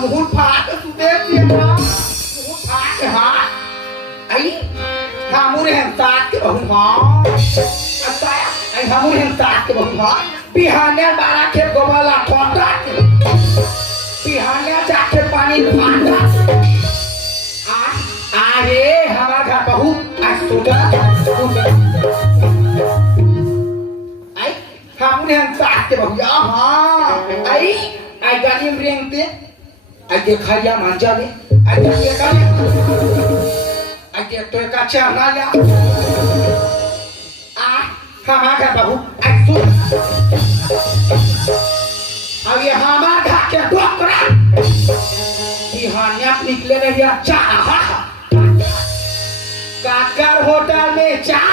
मुहूर्त फाट सुदेव दिया मुहूर्त फाट हा आई हामुरे हम साथ के बहु हा अच्छा आई हामुरे हम साथ के बहु हा बिहाने बारा खेत गोवाला ठोटा बिहाने जाके पानी फाटा आगे हमारा घर बहु आज सुधा आई हामुरे हम साथ के बहु या हाँ आई आई गाड़ी में रेंगते आई देखा या मांझा ले आई देखा ले आई देख तो एक अच्छा ना या हमारा घर बहु आई सुन अब ये हमारा घर के डॉक्टर बिहानिया निकले नहीं या चाह काकर होटल में चाह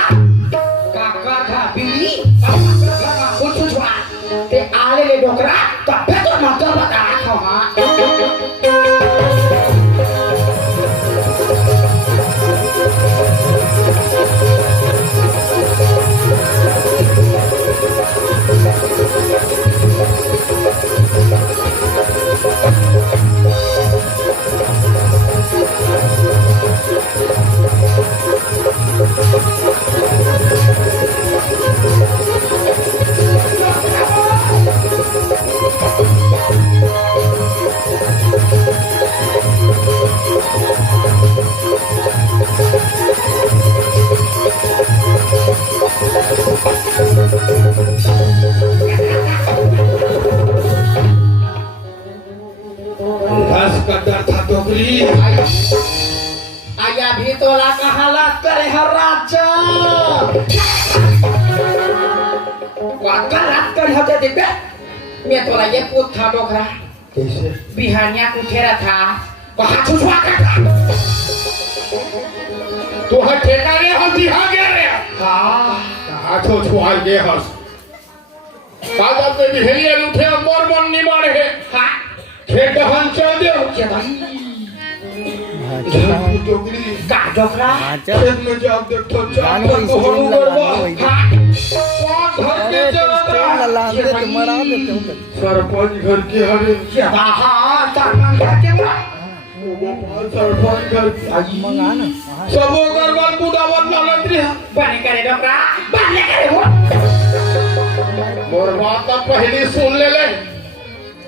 काकर का बिल्ली काकर का कुछ हुआ ते आले ले डोकरा तब पे तो मतलब बता रखा हाँ आया भी तोला का हालत करे हर राजा वाकर रात कर होते दिखे मैं तोला ये पूछ था डोकरा कैसे बिहानिया कुठेरा था कहाँ छुछवा कर था तो हर ठेकाने हम दिखा गया रे हाँ कहाँ छुछवा गए हस कागज में भी है ये लुटे मोर मन नहीं मारे है हाँ ठेका हम चल दे क्या भाई डोगरी का डोकरा खेत में जाओ देखो चार को हम करवा घर के चला सरपंच घर के हरे क्या हाँ सरपंच घर के सरपंच घर मंगाना सबो गरबा बुढ़ावत लालत रे बने करे डोकरा बने करे वो मोर बात तो पहले सुन ले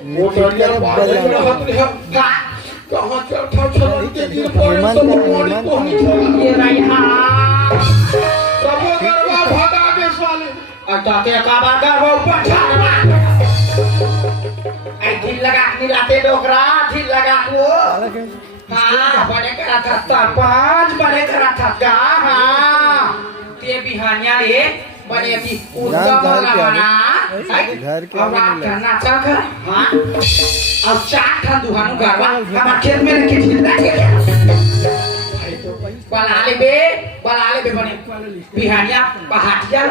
वो डरिया बात रहत रे कहां चढ़ा छलन के गिर पड़े सब मोड़ी कोहनी ये रही हाँ सबो गरबा भगा के साले अच्छा ते का बागर वो पछा आई ढील लगा निराते डोकरा ढील लगा वो हाँ बने करा था सरपंच बने करा था का हाँ ते बिहानिया ले बने अभी उनका लगाना घर के अब रात करना चल कर हाँ अब चार ठन दुहानु गरबा हमारे खेत में रखे ढील रखे बलाले बे बने बिहानिया पहाटिया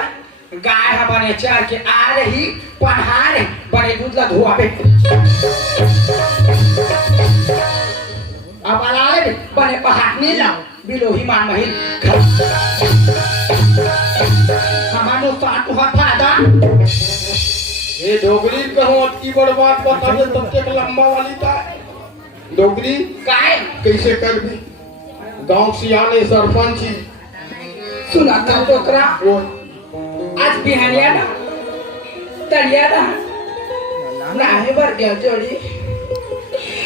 गाय हा बने चल के आ रही पढ़ारे बने दूध ला धुआ पे अब बलाले बने पहाटनी ला बिलोही मान महिल हमारो साथ हुआ था दा ये डोगरी कहूं की बर्बाद बता दे तब तक लंबा वाली था डोगरी काय कैसे कर भी गांव सियाने सरपंच सुना था डोकरा वो आज बिहानिया ना तरिया ना ना है बर गया जोड़ी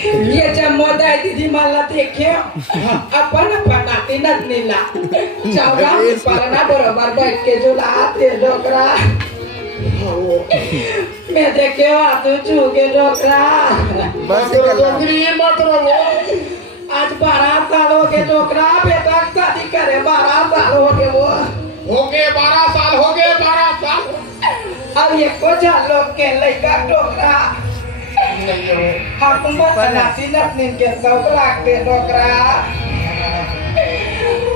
ये जब मोदा दीदी माला देखे अपन नाती नतनीला चौरा पालना बरोबर बैठ के जो लाते डोकरा वो मैं देखे तू चूके डोकरा बस डोकरी मत रहो आज 12 साल हो गए डोकरा बेटा शादी करे 12 साल हो गए वो हो गए 12 साल हो गए 12 साल अब ये कुछ लोग के लड़का डोकरा हम नाती नतनी के सब लागते डोकरा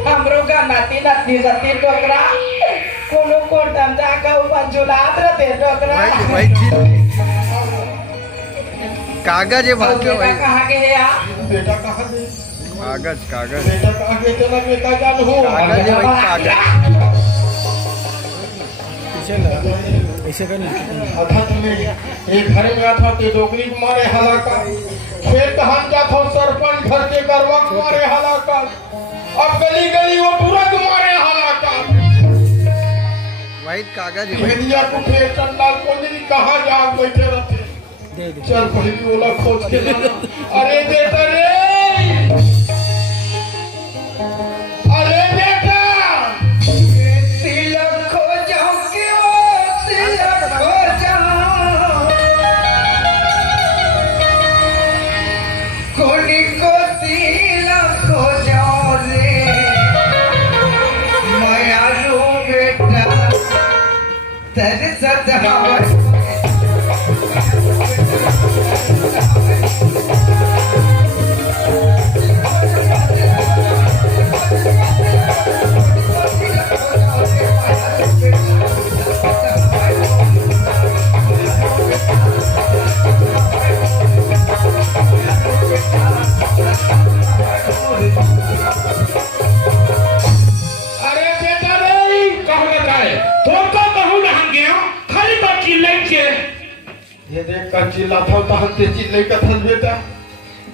हमरो का नाती नतनी जती डोकरा कोनो कोण तमजा का ऊपर जुलात रहते डोकरा भाई कागज है भाग का भाई कहाँ के है यार बेटा कहाँ गए कागज बेटा कहाँ गए चला बेटा जान हो कागज है भाई कागज ऐसे कर अधत में एक घर में था तो डोकरी को मारे हलाका खेत हम जाता सरपंच घर के करवा को मारे हलाका अब गली गली वो पूरा को मारे हलाका वाइट कागज है भाई भेड़िया को थे चंडाल को नहीं कहाँ जा बैठे रहते चल पहली ओला खोज के लाना अरे बेटा रे अरे बेटा तिलक खो जाऊं क्यों तिलक खो जाऊं कोनी को तिलक खो जाऊं रे माया रो बेटा तेरे सतावा अरे बेटा रे कहाँ बेटा है तो कहूँ ना हम गया खाली बात चिल्लाई के ये देख कर चिल्ला था तो हम ते चिल्लाई का था बेटा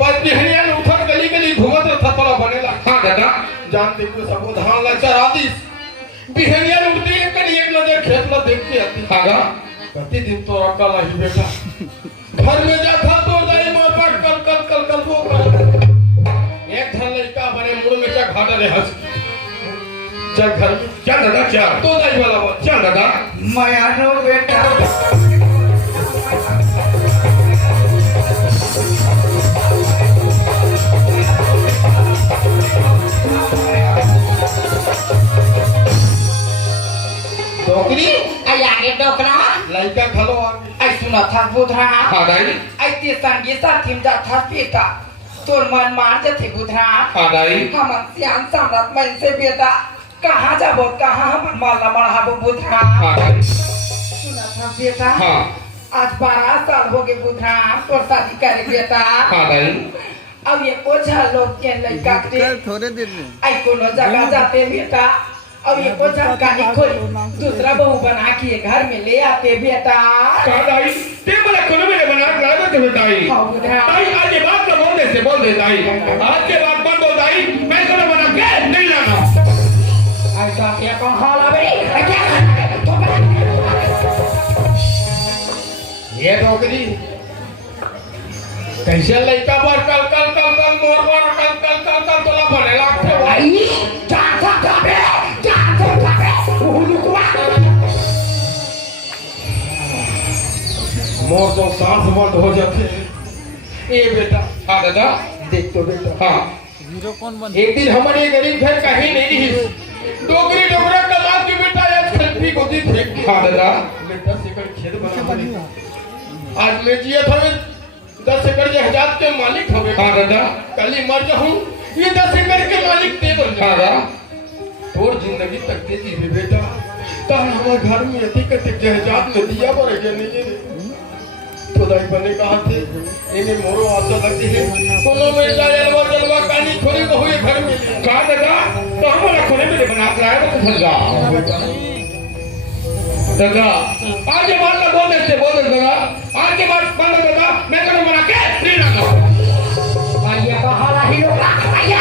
बस बिहरिया ने उठा गली गली घूमत था पला बनेला हाँ दादा जानते को सब धान ला चरा दी बिहरिया ने उठते एक नजर खेत ला देख के आती हाँ गा प्रतिदिन तो अकल ही बेटा घर में जाता तो दाई मां पर कल वो एक धन लड़का बने मुंह में चा घाटा रे हंस चल घर में चल दादा चल तो दाई वाला वो चल दादा माया रो बेटा डोकरी आई आगे डोकरा लड़का खलो आगे आई सुना था बुधरा हाँ दाई आई ते संगीता थीम जा था बेटा तोर मन मार जथे बुधरा हाँ दाई हम सियान सम्राट मन से बेटा कहाँ जाबो कहाँ हम माला मढ़ाबो बुधरा हाँ दाई सुना था बेटा हाँ आज 12 साल हो गए बुधरा तोर शादी करे बेटा हाँ दाई अब ये ओझा लोग के लड़का के थोड़े दिन में आई कोनो जगह जाते बेटा अब ये ओझा गाड़ी खोल दूसरा बहू बना के घर में ले आते बेटा कहा दाई ते बोला कोनो मेरे बना लाए तो दाई हाँ बुधरा दाई आज ये बात तो बोल दे दाई आज के बाद मत बोल दाई मैं कोनो बना के नहीं लाना ऐसा क्या कौन हाल है क्या ये डोकरी कैसे लड़का पर कल मोर तोला बने लागते भाई जाता जाबे हुलुकवा मोर तो सांस बंद हो जाते ए बेटा हाँ दादा देख तो बेटा हाँ हीरो कौन बन एक दिन हमारे गरीब घर कहीं नहीं रही डोकरी डोकरा कमाल के बेटा आज सेल्फी को दी फेंक हाँ दादा बेटा सिकड़ खेत बना आज मैं जिया था 10 एकड़ जहाज के मालिक हवे हाँ दादा कल ही मर जाऊं ये 10 एकड़ के मालिक ते बन जा दादा तोर जिंदगी तक दे दी बेटा तहन हमारे घर में यति कते जहाज में दिया पर के नहीं तो दाई बने कहा थे इन्हें मोरो आशा लगती है कोनो में जलवा कानी थोड़ी को हुए घर में कहा दादा तो हमारा खोने में बना के आया तो फंस जा दादा आज के बाद ना बोल दे दादा आज के बाद बंद दादा मैं करो बना के नहीं ना आइए कहाँ रही लोग आइए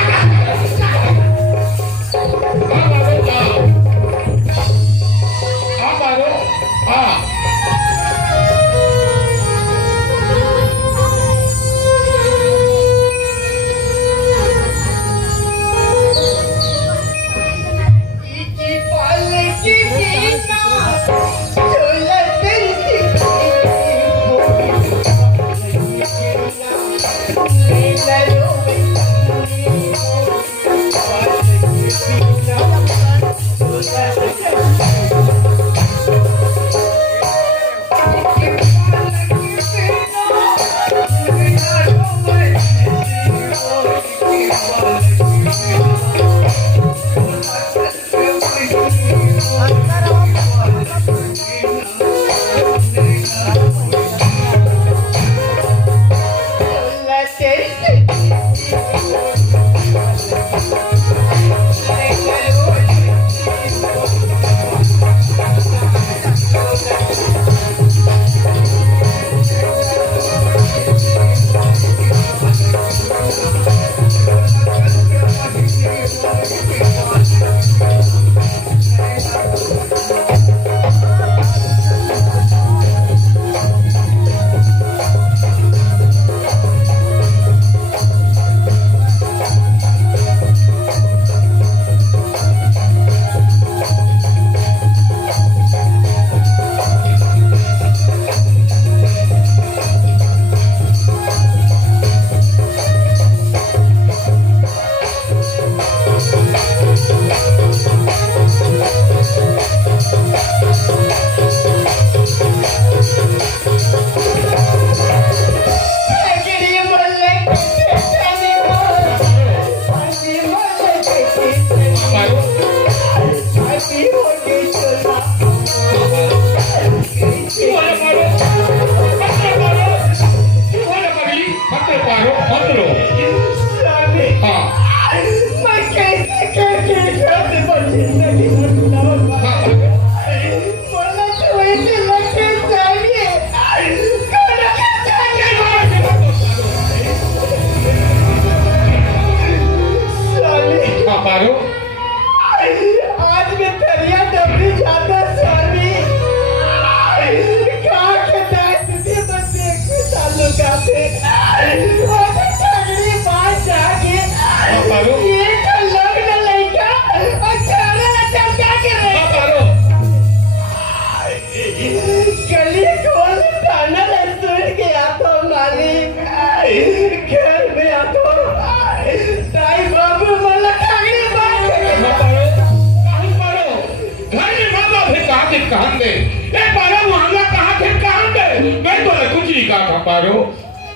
पारो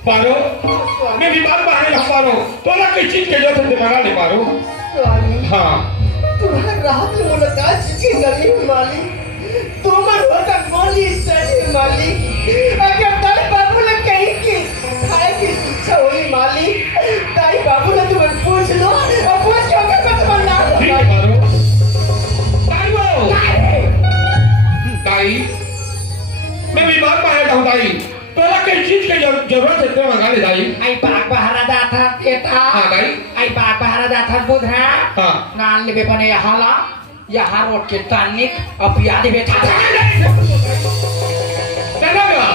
पारो मैं बीमार बाहर ना पारो तो ना किस चीज के जो थे दिमाग ले पारो स्वामी हाँ तुम्हारा रात में मुलाकात की गली माली तुम होता माली सही माली अगर ताई बाबू ने कहीं की खाए की शिक्षा हुई माली ताई बाबू ने तुम्हें पूछ लो और पूछ के अगर मैं तुम्हारा नाम ठीक बताऊं। पारो ताई ताई मैं बीमार बाहर जाऊँ ताई तो ना किस चीज के जरूरत है दिमाग ले ताई आई बाग बहारा दाथा केता हाँ ताई आई बाग बहारा दाथा बुधा हाँ नान ले बने यहाँ यहाँ रोड के तानिक अब याद बैठा दादा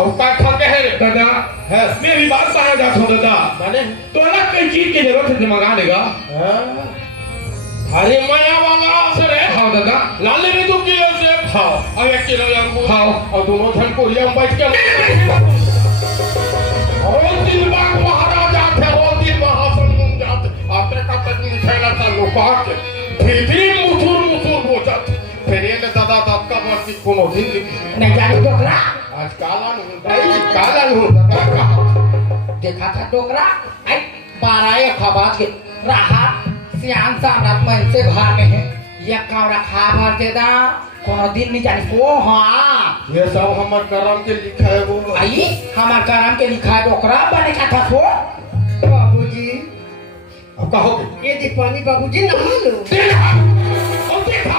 अब का खाते हैं दादा है मैं बीमार बाहर जाता हूँ दादा माने तो ना किस चीज की जरूरत है दिमाग लेगा अरे माया वाला सर हाँ दादा लाले में 2 किलो से हाँ और 1 किलो अंगूर हाँ और दोनों धन को हम बैठ के और दिन बाग महाराजा थे और दिन महासन मुंग जाते आपने का तक मिठाई था लोपा के फिर मुथुर हो जाते फिर ये दादा दाद का वर्ती कोनो दिन लिखी नहीं जाने डोकरा आज काला नहीं दादा देखा था डोकरा आई 12 खबाज के रहा सियान सामरात मन से भार में है ये कावरा खा भर दे दा कोनो दिन नहीं जाने ओ हाँ ये सब हमार करम के लिखा है वो आई हमार करम के लिखा है डोकरा बने का था सो बाबूजी अब कहोगे ये दीपानी बाबूजी नहा लो देखा और देखा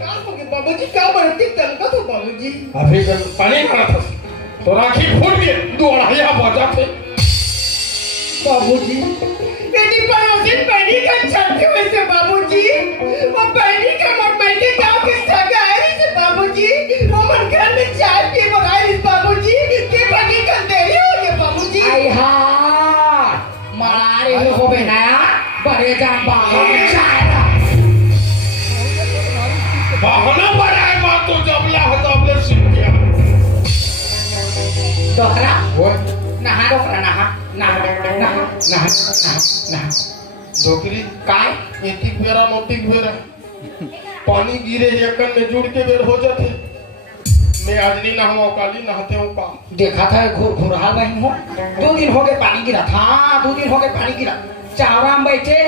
काम हो गया बाबूजी क्या बढ़ती तनका तो बाबूजी अभी जब पानी भरा था तो राखी फूट गई 2 बजा थे बाबूजी बेटी पड़ोसी पहनी का छठे वैसे बाबूजी वो पहनी का मटमैली गांव के सगाई से बाबूजी वो मन घर में चाय पी बनाई बाबूजी के बनी का देरी हो गया बाबूजी आई हां मारे हो बेनाया बड़े जान बाबू चाय बहाना बनाए बात तो जबला हतबले सीख गया डोकरा वो नहा डोकरा नहा डोकरी काय एतिक बेरा मोतिक बेरा पानी गिरे एकन में जुड़ के बेर हो जाते मैं आज नहीं नहाऊं काली नहाते हूं का देखा था घुरहाल बहन हो 2 दिन हो गए पानी गिरा था 2 दिन हो गए पानी गिरा चावड़ा में बैठे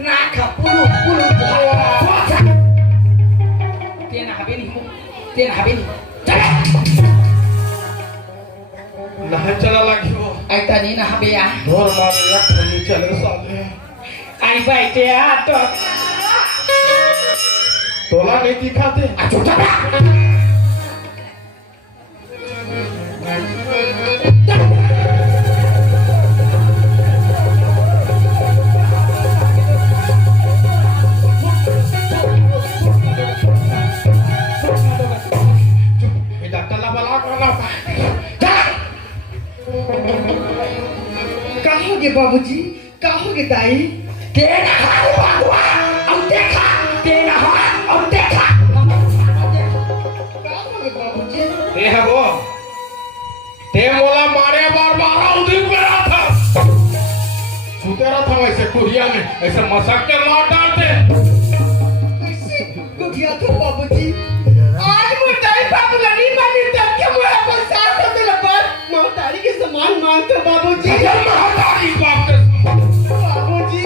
ना खा पुलु तेन हबे नहीं चल नहा चला लगी हो ऐता नहीं ना हबे आ ढोर मारे एक खनी चले साले आई बैठे आ तो तोला नहीं दिखाते आ छोटा डॉक्टर ला बला करना कहोगे बाबूजी कहोगे दाई तेना बाबूआ अब देखा तेना अब देखा कहोगे बाबूजी ते है वो ते मोला मारे बार उदिन पे रहा था छूते रहा था वैसे कुरिया में ऐसे मसक के मार डालते कैसे गुड़िया तो बाबूजी आज मुर्दाई बाबू लड़ी मानी तब के मुझे अपन साथ होते लबाद मोहतारी के समान मानते बाबूजी महादारी बाप के बाबूजी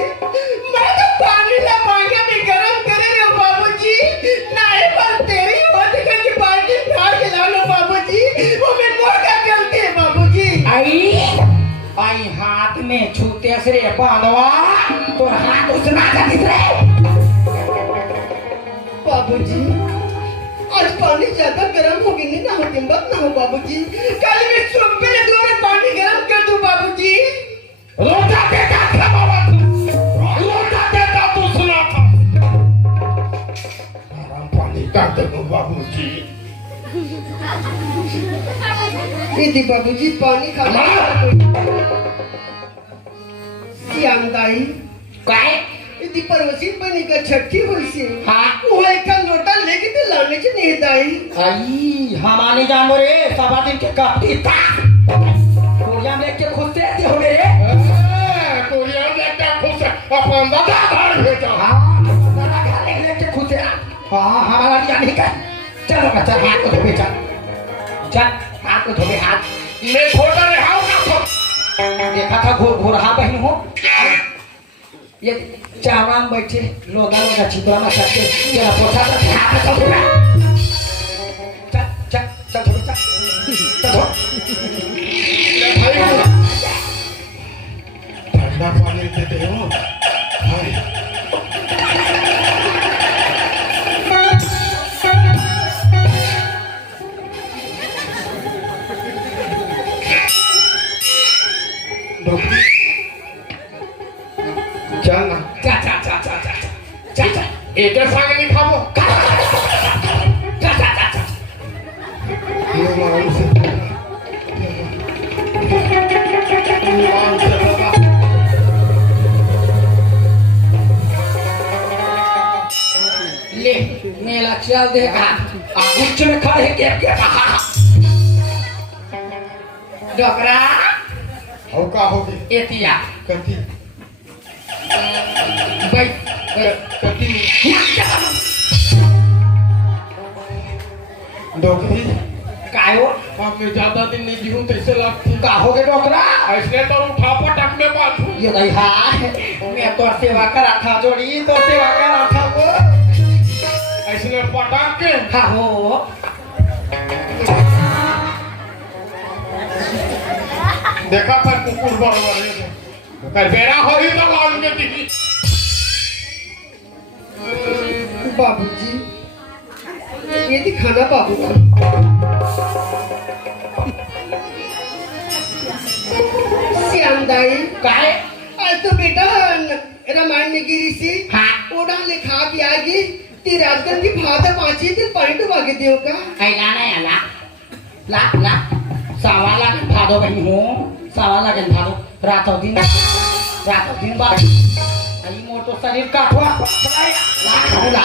मैं तो पानी ला मांगे में गरम करे रे बाबूजी नहीं पर तेरी बात करके बाल्टी फाड़ के ला लो बाबूजी वो मैं मोटा गलती है बाबूजी आई हाथ में छूते से रे बांधवा तो हाथ उसना जाती रे बाबूजी आज पानी ज्यादा गर्म हो गई ना हो हिम्मत ना हो बाबूजी कल मैं सुबह पहले 2 में पानी गर्म कर दूं बाबूजी रोटा देता था बाबा तू रोटा देता तू सुना था आराम पानी कर दो बाबूजी इदी बाबूजी पानी खा सियांदाई काय इदी परवसी बनी का छठी हुई से हां वो एक लोटा लेके ते लाने से नहीं दाई आई हमारे जानो रे सवा दिन के कपटी था कोरिया में लेके खुद से आते हो रे कोरिया में लेके खुद से अपन दादा घर भेजा हां दादा घर लेके खुद से हां हमारा दिया नहीं कर चलो बच्चा हाथ को भेजा चल हाथ में धोबे हाथ मैं छोटा रहा हूँ ना देखा था घोर घोर हाथ बहन हो ये चावड़ा में बैठे लोगा लोगा चित्रा में करके तेरा पोछा का हाथ में चल धोबे चल चल चल धोबे चल चल धो ठंडा पानी देते हो चल ना चा चा चा चा चा चा चा एक संग नहीं खाओ चा चा चा चा ईमान से बाबा ले मेला चल देखा गुच्छ में खड़े के डोकरा हो का होगी एतिया कति बैठ कति डॉक्टरी कायो अब मैं ज्यादा दिन नहीं जीऊं कैसे लगती का हो गए डोकरा ऐसने तो उठा पटक में बांधू ये नहीं हाँ मैं तो सेवा करा था जोड़ी तो सेवा करा था वो ऐसने पटक के हाँ हो देखा था कुकुर बराबर कर बेरा हो ही तो लाल के दी बाबूजी ये दिखाना बाबूजी श्यामदाई काय आज तो बेटा रामायण में गिरी सी हाँ ओडा लिखा के आगे ती राजगंज की फादर पांची ते पानी डुबा के दियो का ऐला नहीं आला ला ला सावा लागन भादो बहन हो सावा लागन भादो रात दिन बाद आई मोटो शरीर काटवा ला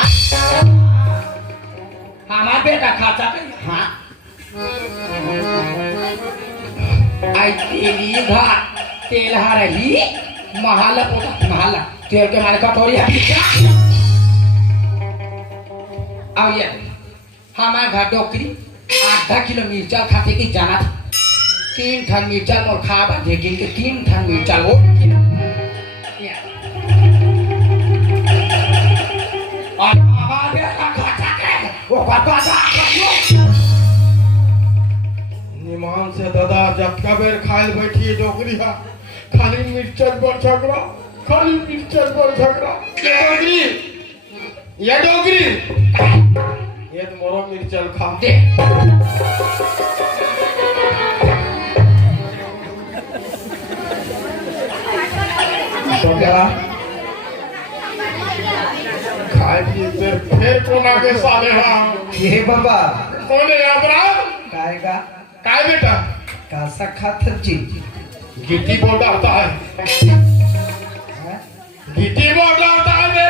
हमार बेटा खाता कर हाँ आई तेली घाट तेल रही महाला पोता महाला तेल के मारे कटोरी है अब ये हमारे घर डोकरी आधा किलो मिर्चा खाते की जाना था 3 ठन मिर्चा और खा बांधे गिन के 3 ठन मिर्चा वो और हमारे बेटा खाता है वो खाता निमान से दादा जब कबेर खाइल बैठी डोकरी हा खाली मिर्चर पर झगड़ा खाली मिर्चर पर झगड़ा ये डोकरी ये तो मोरो मिर्चल खा दे डोकरा खाए पी फिर कोना के साले हा ये बाबा कोने याद रहा काएगा काय बेटा कासा खातर जी गिट्टी बोल डालता है गिट्टी बोल डालता है बे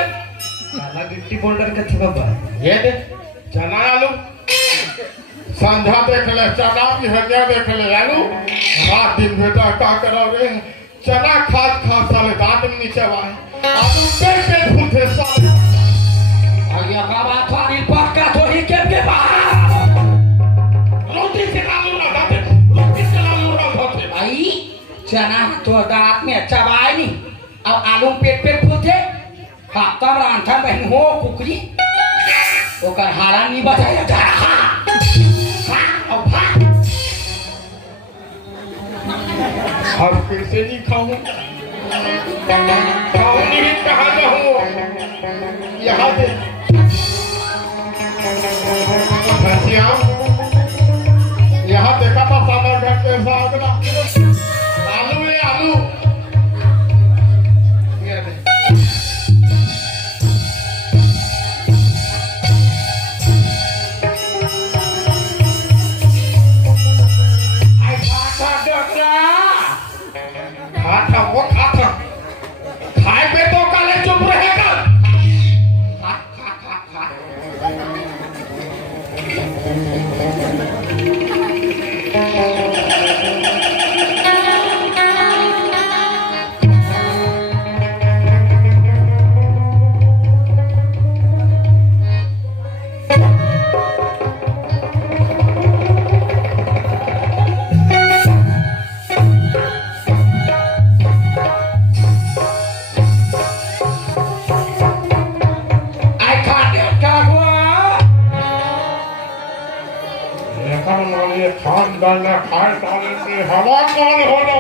काला गिट्टी बोल्डर का थे बाबा ये दे चना आलू संध्या देख ले चना की हरिया देख ले आलू रात दिन बेटा का करो रे चना खाद साले दांत में नीचे आए आलू पे फूटे साले आगे का बात वाली पक्का तो ही के बाहर रोटी से आलू ना दाते रोटी से आलू ना होते भाई चना तो दांत में अच्छा बाय नहीं अब आलू पेट फूटे हाँ तब रांठा बहन हो कुकरी ओकर हारा नहीं बचाया जा हाँ अब अब कैसे नहीं खाऊं खाऊं नहीं कहाँ जाऊं यहाँ से भैंसिया यहाँ देखा था सामने घर पे साग ना आलू है आलू ये दे खाता वो खाता खाए पे तो काले चुप रहेगा खा এখন মানে ঠান্ডা না খায় তাহলে কি হওয়া কল হলো